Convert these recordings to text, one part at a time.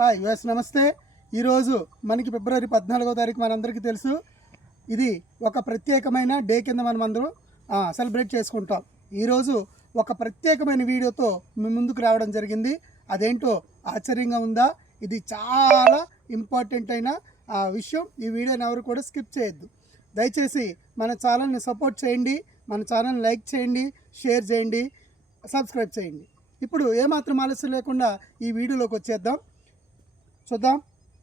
Hi US నమస్తే. ఈరోజు మనకి ఫిబ్రవరి 14వ తారీఖు మనందరికీ తెలుసు. ఇది ఒక ప్రత్యేకమైన డే కింద మనం అందరం సెలబ్రేట్ చేసుకుంటాం. ఈరోజు ఒక ప్రత్యేకమైన వీడియోతో మీ ముందుకు రావడం జరిగింది. అదేంటో ఆశ్చర్యంగా ఉందా? ఇది చాలా ఇంపార్టెంట్ అయిన విషయం. ఈ వీడియోని ఎవరు కూడా స్కిప్ చేయొద్దు. దయచేసి మన ఛానల్ని సపోర్ట్ చేయండి, మన ఛానల్ని లైక్ చేయండి, షేర్ చేయండి, సబ్స్క్రైబ్ చేయండి. ఇప్పుడు ఏమాత్రం ఆలస్యం లేకుండా ఈ వీడియోలోకి వచ్చేద్దాం. చూద్దాం.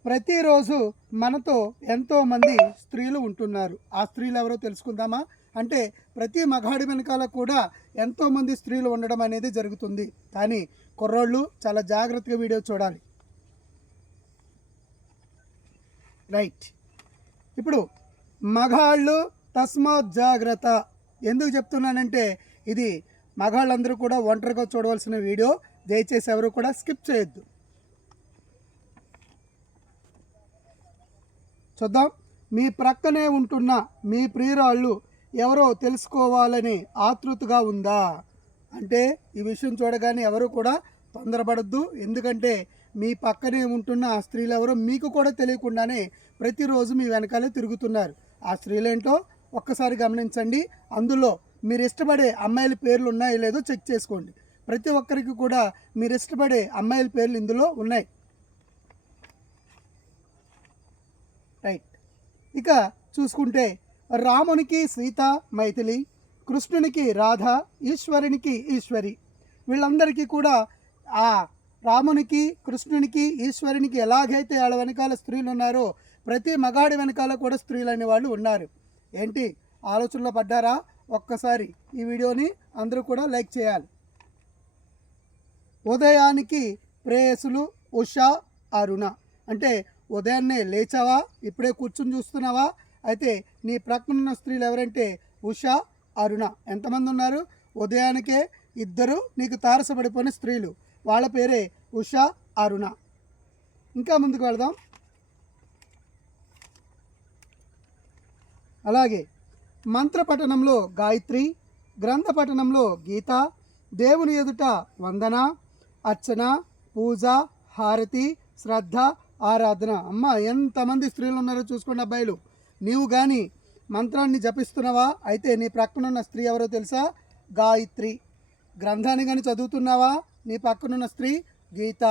ప్రతిరోజు మనతో ఎంతోమంది స్త్రీలు ఉంటున్నారు. ఆ స్త్రీలు ఎవరో తెలుసుకుందామా? అంటే ప్రతి మగాడి వెనకాల కూడా ఎంతోమంది స్త్రీలు ఉండడం అనేది జరుగుతుంది. కానీ కుర్రోళ్ళు చాలా జాగ్రత్తగా వీడియో చూడాలి. రైట్. ఇప్పుడు మగాళ్ళు తస్మాత్ జాగ్రత్త. ఎందుకు చెప్తున్నానంటే ఇది మగాళ్ళందరూ కూడా ఒంటరిగా చూడవలసిన వీడియో. దయచేసి ఎవరు కూడా స్కిప్ చేయొద్దు. చూద్దాం. మీ ప్రక్కనే ఉంటున్న మీ ప్రియురాళ్ళు ఎవరో తెలుసుకోవాలని ఆతృతగా ఉందా? అంటే ఈ విషయం చూడగానే ఎవరు కూడా తొందరపడద్దు. ఎందుకంటే మీ పక్కనే ఉంటున్న ఆ స్త్రీలు ఎవరో మీకు కూడా తెలియకుండానే ప్రతిరోజు మీ వెనకాలే తిరుగుతున్నారు. ఆ స్త్రీలేంటో ఒక్కసారి గమనించండి. అందులో మీరు ఇష్టపడే అమ్మాయిల పేర్లు ఉన్నాయో లేదో చెక్ చేసుకోండి. ప్రతి ఒక్కరికి కూడా మీరు ఇష్టపడే అమ్మాయిల పేర్లు ఇందులో ఉన్నాయి. రైట్. ఇక చూసుకుంటే రామునికి సీత మైథిలి, కృష్ణునికి రాధ, ఈశ్వరునికి ఈశ్వరి. వీళ్ళందరికీ కూడా ఆ రామునికి, కృష్ణునికి, ఈశ్వరునికి ఎలాగైతే వాళ్ళ వెనకాల స్త్రీలు ఉన్నారో ప్రతి మగాడి వెనకాల కూడా స్త్రీలు అనేవాళ్ళు ఉన్నారు. ఏంటి ఆలోచనలో పడ్డారా? ఒక్కసారి ఈ వీడియోని అందరూ కూడా లైక్ చేయాలి. ఉదయానికి ప్రేయసులు ఉషా, అరుణ. అంటే ఉదయాన్నే లేచావా, ఇప్పుడే కూర్చుని చూస్తున్నావా? అయితే నీ ప్రక్కనున్న స్త్రీలు ఎవరంటే ఉషా, అరుణ. ఎంతమంది ఉన్నారు? ఉదయానికే ఇద్దరు నీకు తారసపడిపోయిన స్త్రీలు. వాళ్ళ పేరే ఉషా, అరుణ. ఇంకా ముందుకు వెళదాం. అలాగే మంత్రపఠనంలో గాయత్రి, గ్రంథ పఠనంలో గీత, దేవుని ఎదుట వందన, అర్చన, పూజ, హారతి, శ్రద్ధ, ఆరాధన. అమ్మ ఎంతమంది స్త్రీలు ఉన్నారో చూసుకోండి అబ్బాయిలు. నీవు కానీ మంత్రాన్ని జపిస్తున్నావా? అయితే నీ ప్రక్కనున్న స్త్రీ ఎవరో తెలుసా? గాయత్రి. గ్రంథాన్ని కానీ చదువుతున్నావా? నీ పక్కనున్న స్త్రీ గీత.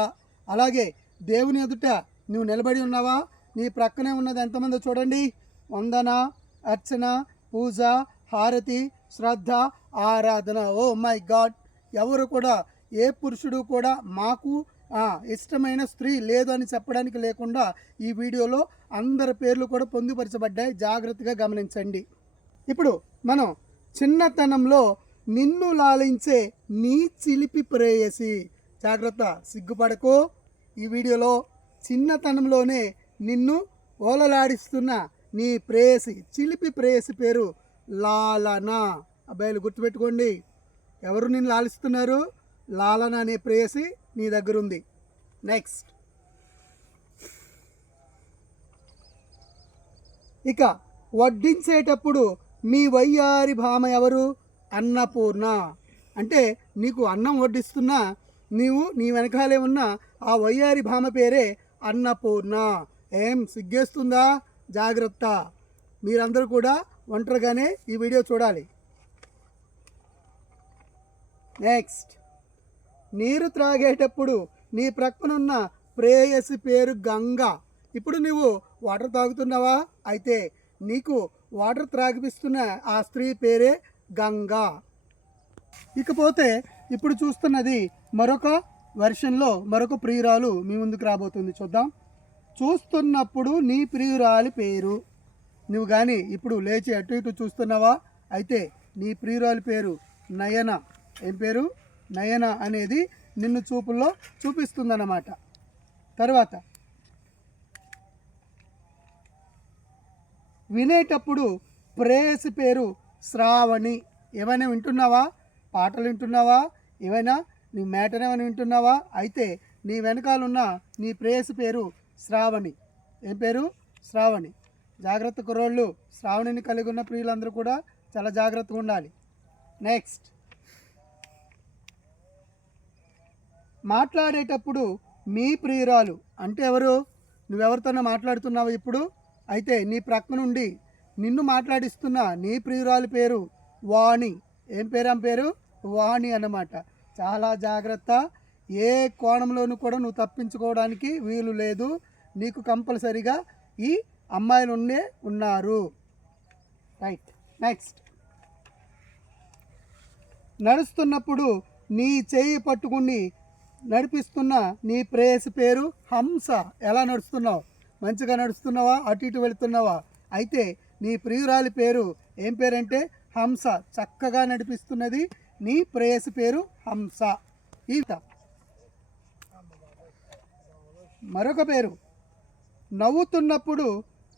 అలాగే దేవుని ఎదుట నువ్వు నిలబడి ఉన్నావా? నీ ప్రక్కనే ఉన్నది ఎంతమందో చూడండి. వందన, అర్చన, పూజ, హారతి, శ్రద్ధ, ఆరాధన. Oh my God. ఎవరు కూడా ఏ పురుషుడు కూడా మాకు ఇష్టమైన స్త్రీ లేదు అని చెప్పడానికి లేకుండా ఈ వీడియోలో అందరి పేర్లు కూడా పొందుపరచబడ్డాయి. జాగ్రత్తగా గమనించండి. ఇప్పుడు మనం చిన్నతనంలో నిన్ను లాలించే నీ చిలిపి ప్రేయసి. జాగ్రత్త, సిగ్గుపడకు. ఈ వీడియోలో చిన్నతనంలోనే నిన్ను ఓలలాడిస్తున్న నీ ప్రేయసి, చిలిపి ప్రేయసి పేరు లాలన. అబ్బాయిలు గుర్తుపెట్టుకోండి. ఎవరు నిన్ను లాలిస్తున్నారు? లాలన అనే ప్రేయసి నీ దగ్గర ఉంది. నెక్స్ట్. ఇక వడ్డించేటప్పుడు మీ వయ్యారి భామ ఎవరు? అన్నపూర్ణ. అంటే నీకు అన్నం వడ్డిస్తున్నా నీవు నీ వెనకాలే ఉన్న ఆ వయ్యారి భామ పేరే అన్నపూర్ణ. ఏం సిగ్గేస్తుందా? జాగ్రత్త. మీరందరూ కూడా ఒంటరిగానే ఈ వీడియో చూడాలి. నెక్స్ట్. నీరు త్రాగేటప్పుడు నీ ప్రక్కనున్న ప్రేయసి పేరు గంగ. ఇప్పుడు నువ్వు వాటర్ తాగుతున్నావా? అయితే నీకు వాటర్ త్రాగిపిస్తున్న ఆ స్త్రీ పేరే గంగ. ఇకపోతే ఇప్పుడు చూస్తున్నది మరొక వెర్షన్లో మరొక ప్రియురాలు మీ ముందుకు రాబోతుంది. చూద్దాం. చూస్తున్నప్పుడు నీ ప్రియురాలి పేరు. నువ్వు కానీ ఇప్పుడు లేచి అటు ఇటు చూస్తున్నావా? అయితే నీ ప్రియురాలి పేరు నయన. ఏం పేరు? నయన అనేది నిన్ను చూపుల్లో చూపిస్తుందన్నమాట. తర్వాత వినేటప్పుడు ప్రేయసి పేరు శ్రావణి. ఏమైనా వింటున్నావా? పాటలు వింటున్నావా? ఏమైనా నీ మ్యాటర్ ఏమైనా వింటున్నావా? అయితే నీ వెనకాలన్న నీ ప్రేయసి పేరు శ్రావణి. ఏం పేరు? శ్రావణి. జాగ్రత్త కుర్రోళ్ళు. శ్రావణిని కలిగి ఉన్న ప్రియులందరూ కూడా చాలా జాగ్రత్తగా ఉండాలి. నెక్స్ట్. మాట్లాడేటప్పుడు మీ ప్రియురాలు అంటే ఎవరు? నువ్వెవరితోనో మాట్లాడుతున్నావు ఇప్పుడు. అయితే నీ ప్రక్క నుండి నిన్ను మాట్లాడిస్తున్న నీ ప్రియురాలి పేరు వాణి. ఏం పేరు? ఆమె పేరు వాణి అన్నమాట. చాలా జాగ్రత్త. ఏ కోణంలోనూ కూడా నువ్వు తప్పించుకోవడానికి వీలు లేదు. నీకు కంపల్సరిగా ఈ అమ్మాయిలు ఉన్నారు. రైట్. నెక్స్ట్, నడుస్తున్నప్పుడు నీ చేయి పట్టుకుని నడిపిస్తున్న నీ ప్రేయసి పేరు హంస. ఎలా నడుస్తున్నావు? మంచిగా నడుస్తున్నావా? అటు ఇటు వెళుతున్నావా? అయితే నీ ప్రియురాలి పేరు ఏం పేరంటే హంస. చక్కగా నడిపిస్తున్నది నీ ప్రేయసి పేరు హంస. ఈ మరొక పేరు, నవ్వుతున్నప్పుడు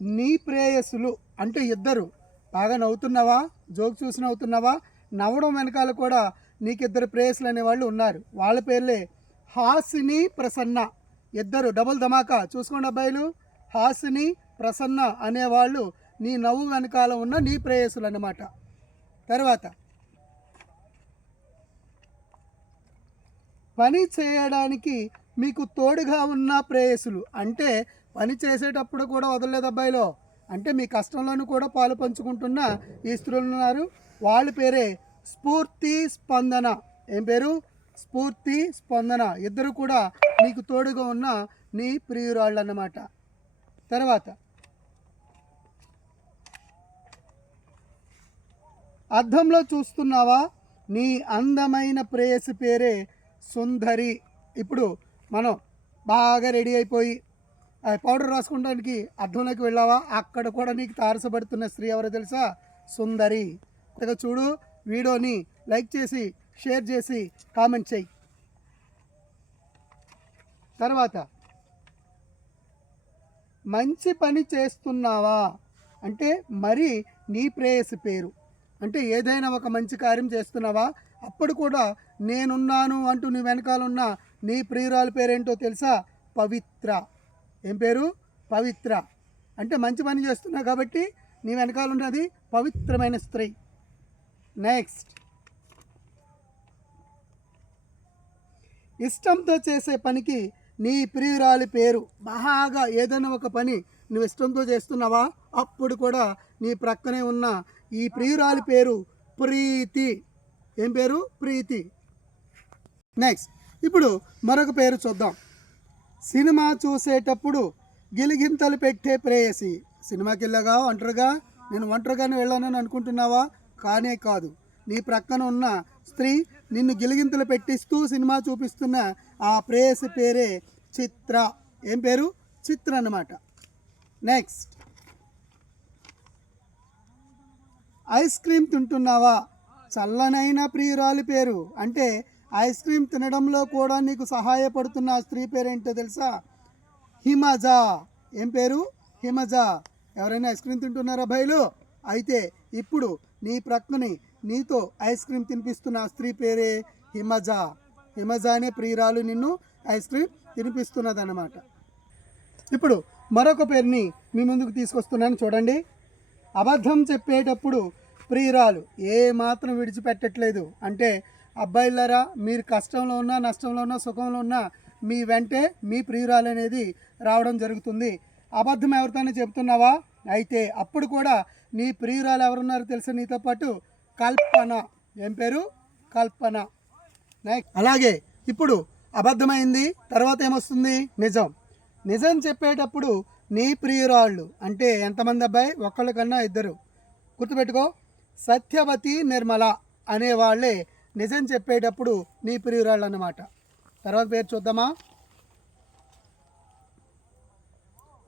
నీ ప్రేయసులు అంటే ఇద్దరు. బాగా నవ్వుతున్నావా? జోక్ చూసి నవ్వుతున్నావా? నవ్వడం వెనకాల కూడా నీకిద్దరు ప్రేయసులు అనేవాళ్ళు ఉన్నారు. వాళ్ళ పేర్లే హాసిని, ప్రసన్న. ఇద్దరు డబుల్ ధమాకా. చూసుకోండి అబ్బాయిలు, హాసిని, ప్రసన్న అనేవాళ్ళు నీ నవ్వు వెనకాల ఉన్న నీ ప్రేయసులు అన్నమాట. తర్వాత, పని చేయడానికి మీకు తోడుగా ఉన్న ప్రేయసులు అంటే పని చేసేటప్పుడు కూడా వదలలేదు అబ్బాయిలో. అంటే మీ కష్టంలోనూ కూడా పాలు పంచుకుంటున్న ఈ స్త్రీలు ఉన్నారు. వాళ్ళ పేరే స్ఫూర్తి, స్పందన. ఏం పేరు? స్ఫూర్తి, స్పందన. ఇద్దరు కూడా నీకు తోడుగా ఉన్న నీ ప్రియురాళ్ళు అన్నమాట. తర్వాత, అద్దంలో చూస్తున్నావా? నీ అందమైన ప్రేయసి పేరే సుందరి. ఇప్పుడు మనం బాగా రెడీ అయిపోయి పౌడర్ రాసుకోవడానికి అద్దంలోకి వెళ్ళావా? అక్కడ కూడా నీకు తారసపడుతున్న స్త్రీ ఎవరో తెలుసా? సుందరి. అంతగా చూడు. వీడియోని లైక్ చేసి షేర్ చేసి కామెంట్ చేయి. తర్వాత, మంచి పని చేస్తున్నావా అంటే మరి నీ ప్రేయసి పేరు. అంటే ఏదైనా ఒక మంచి కార్యం చేస్తున్నావా? అప్పుడు కూడా నేనున్నాను అంటూ నీ వెనకాల ఉన్న నీ ప్రియురాలి పేరేంటో తెలుసా? పవిత్ర. ఏం పేరు? పవిత్ర. అంటే మంచి పని చేస్తున్నావు కాబట్టి నీ వెనకాల ఉన్నది పవిత్రమైన స్త్రీ. నెక్స్ట్, ఇష్టంతో చేసే పనికి నీ ప్రియురాలి పేరు. బాగా ఏదైనా ఒక పని నువ్వు ఇష్టంతో చేస్తున్నావా? అప్పుడు కూడా నీ ప్రక్కనే ఉన్న ఈ ప్రియురాలి పేరు ప్రీతి. ఏం పేరు? ప్రీతి. నెక్స్ట్, ఇప్పుడు మరొక పేరు చూద్దాం. సినిమా చూసేటప్పుడు గిలిగింతలు పెట్టే ప్రేయసి. సినిమాకి వెళ్ళగా ఒంటరిగా, నేను ఒంటరిగానే వెళ్ళానని అనుకుంటున్నావా? కానే కాదు. నీ ప్రక్కన ఉన్న స్త్రీ నిన్ను గిలిగింతలు పెట్టిస్తూ సినిమా చూపిస్తున్న ఆ ప్రేయసి పేరే చిత్ర. ఏం పేరు? చిత్ర అన్నమాట. నెక్స్ట్, ఐస్ క్రీమ్ తింటున్నావా? చల్లనైన ప్రియురాలి పేరు. అంటే ఐస్ క్రీమ్ తినడంలో కూడా నీకు సహాయపడుతున్న ఆ స్త్రీ పేరేంటో తెలుసా? హిమజ. ఏం పేరు? హిమజ. ఎవరైనా ఐస్ క్రీమ్ తింటున్నారా భైలు? అయితే ఇప్పుడు నీ ప్రక్కని నీతో ఐస్ క్రీమ్ తినిపిస్తున్న ఆ స్త్రీ పేరే హిమజ. హిమజ అనే ప్రియురాలు నిన్ను ఐస్ క్రీమ్ తినిపిస్తున్నది అన్నమాట. ఇప్పుడు మరొక పేరుని మీ ముందుకు తీసుకొస్తున్నాను చూడండి. అబద్ధం చెప్పేటప్పుడు ప్రియురాలు ఏ మాత్రం విడిచిపెట్టట్లేదు. అంటే అబ్బాయిలారా, మీరు కష్టంలో ఉన్నా, నష్టంలో ఉన్నా, సుఖంలో ఉన్నా మీ వెంటే మీ ప్రియురాలు అనేది రావడం జరుగుతుంది. అబద్ధం ఎవరితోనే చెప్తున్నావా? అయితే అప్పుడు కూడా నీ ప్రియురాలు ఎవరున్నారో తెలుసా నీతో పాటు? కల్పన. ఏం పేరు? కల్పన. అలాగే ఇప్పుడు అబద్ధమైంది, తర్వాత ఏమొస్తుంది? నిజం. నిజం చెప్పేటప్పుడు నీ ప్రియురాళ్ళు అంటే ఎంతమంది అబ్బాయి? ఒక్కళ్ళ కన్నా ఇద్దరు. గుర్తుపెట్టుకో, సత్యవతి, నిర్మల అనేవాళ్ళే నిజం చెప్పేటప్పుడు నీ ప్రియురాళ్ళు అన్నమాట. తర్వాత పేరు చూద్దామా.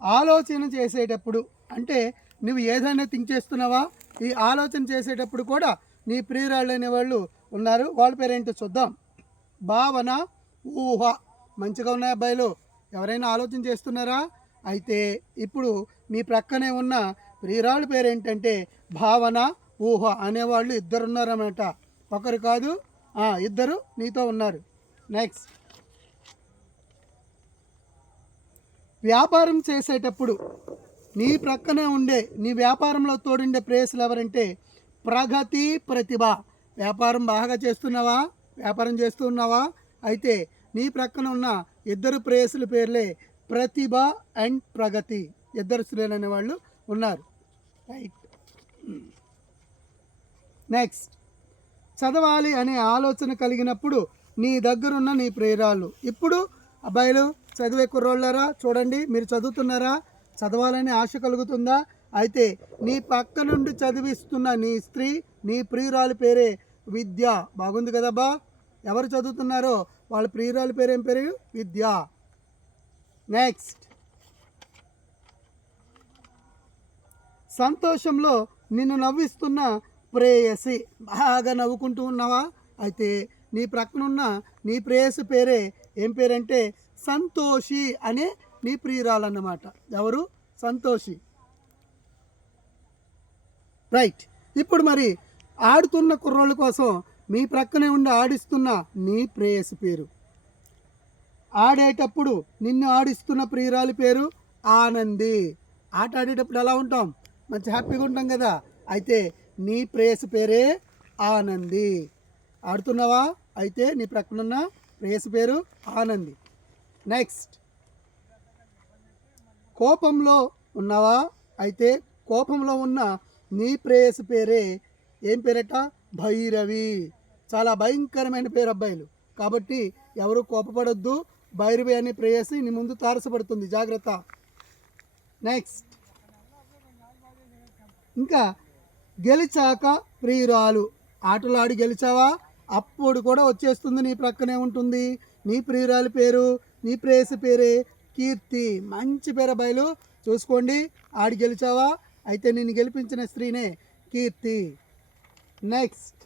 ఆలోచన చేసేటప్పుడు అంటే నువ్వు ఏదైనా థింక్ చేస్తున్నావా? ఈ ఆలోచన చేసేటప్పుడు కూడా నీ ప్రియురాళ్ళు అనేవాళ్ళు ఉన్నారు. వాళ్ళ పేరేంటో చూద్దాం. భావన, ఊహ. మంచిగా ఉన్నాయి అబ్బాయిలు. ఎవరైనా ఆలోచన చేస్తున్నారా? అయితే ఇప్పుడు మీ ప్రక్కనే ఉన్న ప్రియురాళ్ళ పేరేంటంటే భావన, ఊహ అనేవాళ్ళు ఇద్దరు ఉన్నారన్నమాట. ఒకరు కాదు, ఇద్దరు నీతో ఉన్నారు. నెక్స్ట్, వ్యాపారం చేసేటప్పుడు నీ ప్రక్కనే ఉండే నీ వ్యాపారంలో తోడుండే ప్రేయసులు ఎవరంటే ప్రగతి, ప్రతిభ. వ్యాపారం బాగా చేస్తున్నావా? వ్యాపారం చేస్తూ ఉన్నావా? అయితే నీ ప్రక్కన ఉన్న ఇద్దరు ప్రేయసుల పేర్లే ప్రతిభ అండ్ ప్రగతి. ఇద్దరు స్త్రీలు అనేవాళ్ళు ఉన్నారు. రైట్. నెక్స్ట్, చదవాలి అనే ఆలోచన కలిగినప్పుడు నీ దగ్గరున్న నీ ప్రియురాలు. ఇప్పుడు అబ్బాయిలు చదివే కుర్రోళ్ళారా చూడండి, మీరు చదువుతున్నారా? చదవాలని ఆశ కలుగుతుందా? అయితే నీ పక్క నుండి చదివిస్తున్న నీ స్త్రీ, నీ ప్రియురాలి పేరే విద్య. బాగుంది కదబ్బా? ఎవరు చదువుతున్నారో వాళ్ళ ప్రియురాలి పేరు ఏం పేరు? విద్య. నెక్స్ట్, సంతోషంలో నిన్ను నవ్విస్తున్న ప్రేయసి. బాగా నవ్వుకుంటూ ఉన్నావా? అయితే నీ ప్రక్కనున్న నీ ప్రేయసి పేరే ఏం పేరంటే సంతోషి అనే నీ ప్రియురాలన్నమాట. ఎవరు? సంతోషి. రైట్. ఇప్పుడు మరి ఆడుతున్న కుర్రోళ్ళ కోసం మీ ప్రక్కనే ఉండి ఆడిస్తున్న నీ ప్రేయసి పేరు. ఆడేటప్పుడు నిన్ను ఆడిస్తున్న ప్రియురాలి పేరు ఆనంది. ఆట ఆడేటప్పుడు ఎలా ఉంటాం? మంచి హ్యాపీగా ఉంటాం కదా. అయితే నీ ప్రేయసి పేరే ఆనంది. ఆడుతున్నావా? అయితే నీ ప్రక్కనున్న ప్రేయసి పేరు ఆనంది. నెక్స్ట్, కోపంలో ఉన్నావా? అయితే కోపంలో ఉన్న నీ ప్రేయసి పేరే ఏం పేరట? భైరవి. చాలా భయంకరమైన పేరు అబ్బాయిలు, కాబట్టి ఎవరు కోపపడొద్దు. భైరవి అనే ప్రేయసి నీ ముందు తారసపడుతుంది, జాగ్రత్త. నెక్స్ట్, ఇంకా గెలిచాక ప్రియురాలు. ఆటలు ఆడి గెలిచావా? అప్పుడు కూడా వచ్చేస్తుంది, నీ ప్రక్కనే ఉంటుంది నీ ప్రియురాలి పేరు. నీ ప్రేయసి పేరే కీర్తి. మంచి పేరు అబ్బాయిలు, చూసుకోండి. ఆడి గెలిచావా? అయితే నిన్ను గెలిపించిన స్త్రీనే కీర్తి. నెక్స్ట్,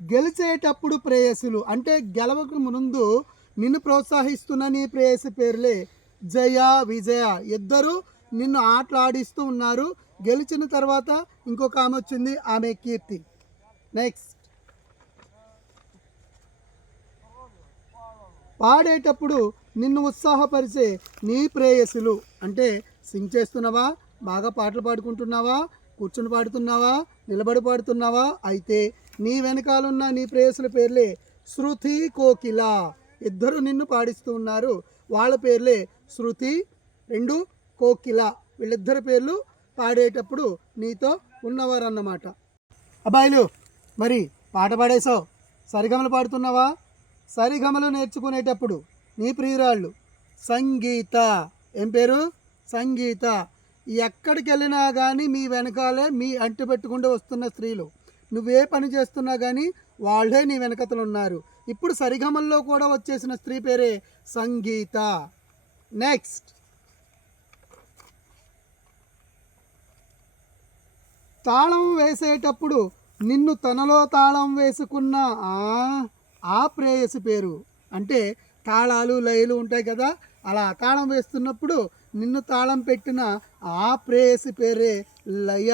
గెలిచేటప్పుడు ప్రేయసులు అంటే గెలవక ముందు నిన్ను ప్రోత్సహిస్తున్న నీ ప్రేయసి పేర్లే జయ, విజయ. ఇద్దరు నిన్ను ఆటలాడిస్తూ ఉన్నారు. గెలిచిన తర్వాత ఇంకొక ఆమె వచ్చింది, ఆమె కీర్తి. నెక్స్ట్, పాడేటప్పుడు నిన్ను ఉత్సాహపరిచే నీ ప్రేయసులు అంటే సింగ్ చేస్తున్నావా? బాగా పాటలు పాడుకుంటున్నావా? కూర్చుని పాడుతున్నావా? నిలబడి పాడుతున్నావా? అయితే నీ వెనకాలన్న నీ ప్రేయసుల పేర్లే శృతి, కోకిల. ఇద్దరు నిన్ను పాడిస్తూ ఉన్నారు, వాళ్ళ పేర్లే శృతి, రెండు కోకిల. వీళ్ళిద్దరి పేర్లు పాడేటప్పుడు నీతో ఉన్నవారు అన్నమాట. అబ్బాయిలు మరి పాట పాడేసావు, సరిగమలు పాడుతున్నావా? సరిగమలు నేర్చుకునేటప్పుడు నీ ప్రియురాళ్ళు సంగీత. ఏం పేరు? సంగీత. ఎక్కడికి వెళ్ళినా కానీ మీ వెనకాలే మీ అంటి పెట్టుకుంటూ వస్తున్న స్త్రీలు. నువ్వే పని చేస్తున్నా కానీ వాళ్ళే నీ వెనకతలు ఉన్నారు. ఇప్పుడు సరిగమల్లో కూడా వచ్చేసిన స్త్రీ పేరే సంగీత. నెక్స్ట్, తాళం వేసేటప్పుడు నిన్ను తనలో తాళం వేసుకున్న ఆ ప్రేయసి పేరు అంటే తాళాలు లయలు ఉంటాయి కదా, అలా తాళం వేస్తున్నప్పుడు నిన్ను తాళం పెట్టిన ఆ ప్రేయసి పేరే లయ.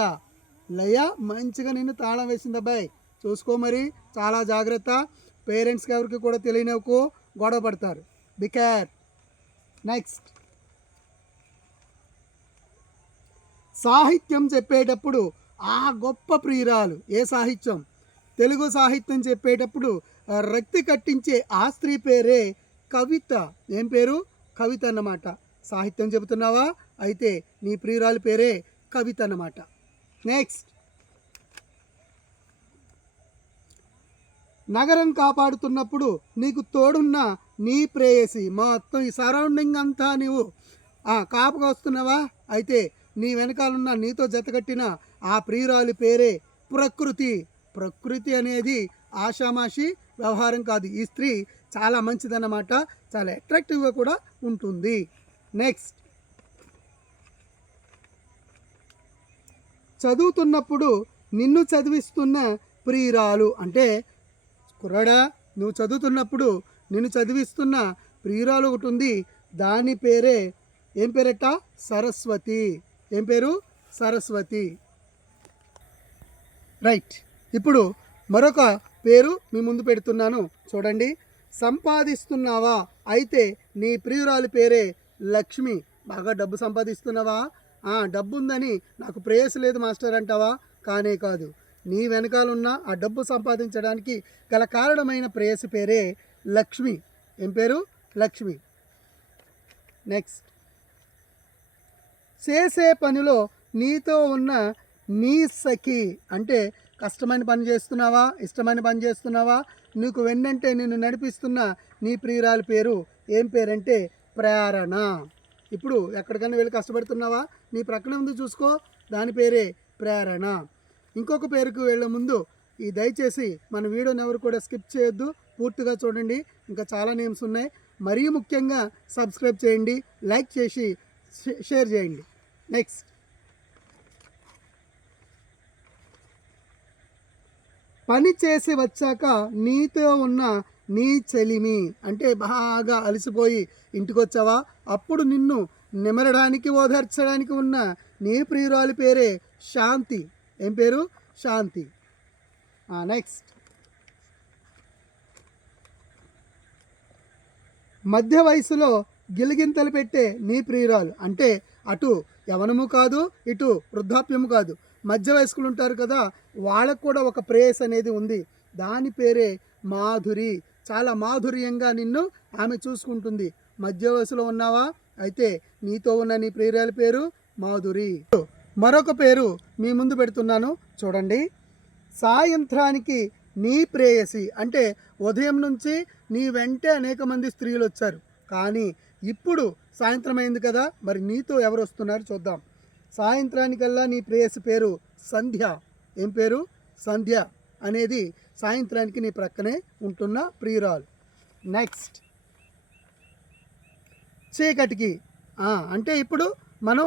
లయ మంచిగా నిన్ను తాళం వేసింది అబ్బాయి, చూసుకో మరి, చాలా జాగ్రత్త. పేరెంట్స్కి ఎవరికి కూడా తెలియనివ్వకు, గొడవ పడతారు. B care. నెక్స్ట్, సాహిత్యం చెప్పేటప్పుడు ఆ గొప్ప ప్రియురాలు. ఏ సాహిత్యం? తెలుగు సాహిత్యం చెప్పేటప్పుడు రక్తి కట్టించే ఆ స్త్రీ పేరే కవిత. ఏం పేరు? కవిత అన్నమాట. సాహిత్యం చెబుతున్నావా? అయితే నీ ప్రియురాలి పేరే కవిత అన్నమాట. నెక్స్ట్, నగరం కాపాడుతున్నప్పుడు నీకు తోడున్న నీ ప్రేయసి. మొత్తం ఈ సరౌండింగ్ అంతా నీవు కాపుగా వస్తున్నావా? అయితే నీ వెనకాలన్న నీతో జతకట్టిన ఆ ప్రియురాలి పేరే ప్రకృతి. ప్రకృతి అనేది ఆషామాషి వ్యవహారం కాదు. ఈ స్త్రీ చాలా మంచిదన్నమాట, చాలా అట్రాక్టివ్గా కూడా ఉంటుంది. నెక్స్ట్, చదువుతున్నప్పుడు నిన్ను చదివిస్తున్న ప్రియురాలు అంటే కుర్రాడా, నువ్వు చదువుతున్నప్పుడు నిన్ను చదివిస్తున్న ప్రియురాలు ఒకటి ఉంది, దాని పేరే ఏం పేరట? సరస్వతి. ఏం పేరు? సరస్వతి. రైట్. ఇప్పుడు మరొక పేరు మీ ముందు పెడుతున్నాను, చూడండి. సంపాదిస్తున్నావా? అయితే నీ ప్రియురాలి పేరే లక్ష్మి. బాగా డబ్బు సంపాదిస్తున్నావా? డబ్బు ఉందని నాకు ప్రేయస్ లేదు మాస్టర్ అంటావా? కానే కాదు. నీ వెనకాలన్న ఆ డబ్బు సంపాదించడానికి గల కారణమైన ప్రేయసి పేరే లక్ష్మి. ఏం పేరు? లక్ష్మి. నెక్స్ట్, చేసే పనిలో నీతో ఉన్న నీ సఖి అంటే కష్టమైన పని చేస్తున్నావా, ఇష్టమైన పని చేస్తున్నావా, నీకు వెన్నంటే నిన్ను నడిపిస్తున్న నీ ప్రియురాలి పేరు ఏం పేరంటే ప్రేరణ. ఇప్పుడు ఎక్కడికైనా వెళ్ళి కష్టపడుతున్నావా, నీ ప్రక్కన ముందు చూసుకో, దాని పేరే ప్రేరణ. ఇంకొక పేరుకు వెళ్ళే ముందు దయచేసి మన వీడియోని ఎవరు కూడా స్కిప్ చేయొద్దు, పూర్తిగా చూడండి. ఇంకా చాలా నేమ్స్ ఉన్నాయి. మరీ ముఖ్యంగా సబ్స్క్రైబ్ చేయండి, లైక్ చేసి షేర్ చేయండి. నెక్స్ట్, పని చేసి వచ్చాక నీతో ఉన్న నీ చెలిమి అంటే బాగా అలసిపోయి ఇంటికి వచ్చావా, అప్పుడు నిన్ను నిమరడానికి ఓదార్చడానికి ఉన్న నీ ప్రియురాలి పేరే శాంతి. ఏం పేరు? శాంతి. నెక్స్ట్, మధ్య వయసులో గిలిగింతలు పెట్టే నీ ప్రియురాలు అంటే అటు యవనము కాదు, ఇటు వృద్ధాప్యము కాదు, మధ్య వయస్కులు ఉంటారు కదా, వాళ్ళకు కూడా ఒక ప్రేయస్ అనేది ఉంది. దాని పేరే మాధురి. చాలా మాధుర్యంగా నిన్ను ఆమె చూసుకుంటుంది. మధ్య వయసులో ఉన్నావా, అయితే నీతో ఉన్న నీ ప్రియురాలి పేరు మాధురి. మరొక పేరు మీ ముందు పెడుతున్నాను చూడండి. సాయంత్రానికి నీ ప్రేయసి అంటే ఉదయం నుంచి నీ వెంటే అనేక మంది స్త్రీలు వచ్చారు, కానీ ఇప్పుడు సాయంత్రం అయింది కదా, మరి నీతో ఎవరు వస్తున్నారు చూద్దాం. సాయంత్రానికల్లా నీ ప్రేయసి పేరు సంధ్య. ఏం పేరు? సంధ్య అనేది సాయంత్రానికి నీ ప్రక్కనే ఉంటున్న ప్రియురాలు. నెక్స్ట్, చీకటికి అంటే ఇప్పుడు మనం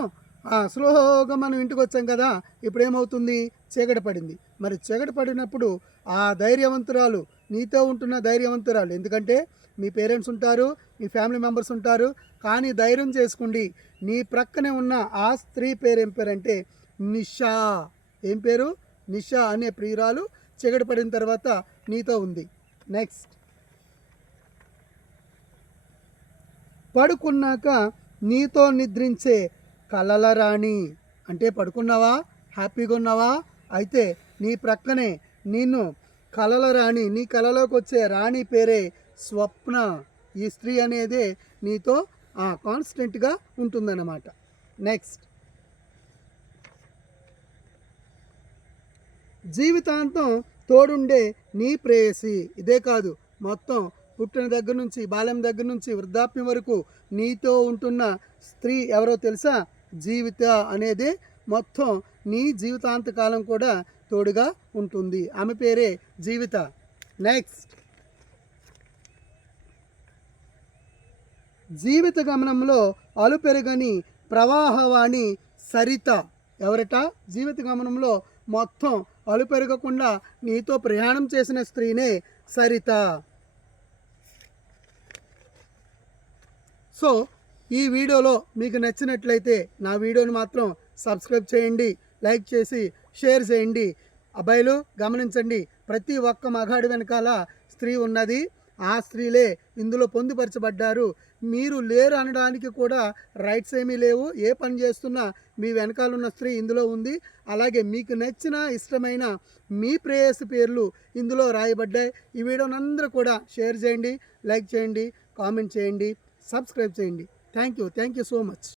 స్లోగా మనం ఇంటికి వచ్చాం కదా, ఇప్పుడు ఏమవుతుంది? చీకటి పడింది. మరి చీకటి పడినప్పుడు ఆ ధైర్యవంతురాలు, నీతో ఉంటున్న ధైర్యవంతురాలు, ఎందుకంటే మీ పేరెంట్స్ ఉంటారు, మీ ఫ్యామిలీ మెంబర్స్ ఉంటారు, కానీ ధైర్యం చేసుకోండి. నీ ప్రక్కనే ఉన్న ఆ స్త్రీ పేరు ఏం పేరంటే నిషా. ఏం పేరు? నిషా అనే ప్రియురాలు చీకటి పడిన తర్వాత నీతో ఉంది. నెక్స్ట్, పడుకున్నాక నీతో నిద్రించే కలల రాణి అంటే పడుకున్నావా, హ్యాపీగా ఉన్నావా, అయితే నీ ప్రక్కనే నిన్ను కలల రాణి, నీ కలలోకి వచ్చే రాణి పేరే స్వప్న. ఈ స్త్రీ అనేదే నీతో కాన్స్టెంట్గా ఉంటుందన్నమాట. నెక్స్ట్, జీవితాంతం తోడుండే నీ ప్రేయసి. ఇదే కాదు, మొత్తం పుట్టిన దగ్గర నుంచి, బాల్యం దగ్గర నుంచి వృద్ధాప్యం వరకు నీతో ఉంటున్న స్త్రీ ఎవరో తెలుసా? జీవిత అనేది మొత్తం నీ జీవితాంతకాలం కూడా తోడుగా ఉంటుంది. ఆమె పేరే జీవిత. నెక్స్ట్, జీవిత గమనంలో అలుపెరగని ప్రవాహవాణి సరిత. ఎవరట? జీవిత గమనంలో మొత్తం అలుపెరగకుండా నీతో ప్రయాణం చేసిన స్త్రీనే సరిత. సో ఈ వీడియోలో మీకు నచ్చినట్లయితే నా వీడియోని మాత్రం సబ్స్క్రైబ్ చేయండి, లైక్ చేసి షేర్ చేయండి. అబ్బాయిలు గమనించండి, ప్రతి ఒక్క మగాడి వెనకాల స్త్రీ ఉన్నది. ఆ స్త్రీలే ఇందులో పొందుపరచబడ్డారు. మీరు లేరు అనడానికి కూడా రైట్స్ ఏమీ లేవు. ఏ పని చేస్తున్నా మీ వెనకాల ఉన్న స్త్రీ ఇందులో ఉంది. అలాగే మీకు నచ్చిన ఇష్టమైన మీ ప్రేయసి పేర్లు ఇందులో రాయబడ్డాయి. ఈ వీడియోని అందరూ కూడా షేర్ చేయండి, లైక్ చేయండి, కామెంట్ చేయండి, సబ్స్క్రైబ్ చేయండి. Thank you so much.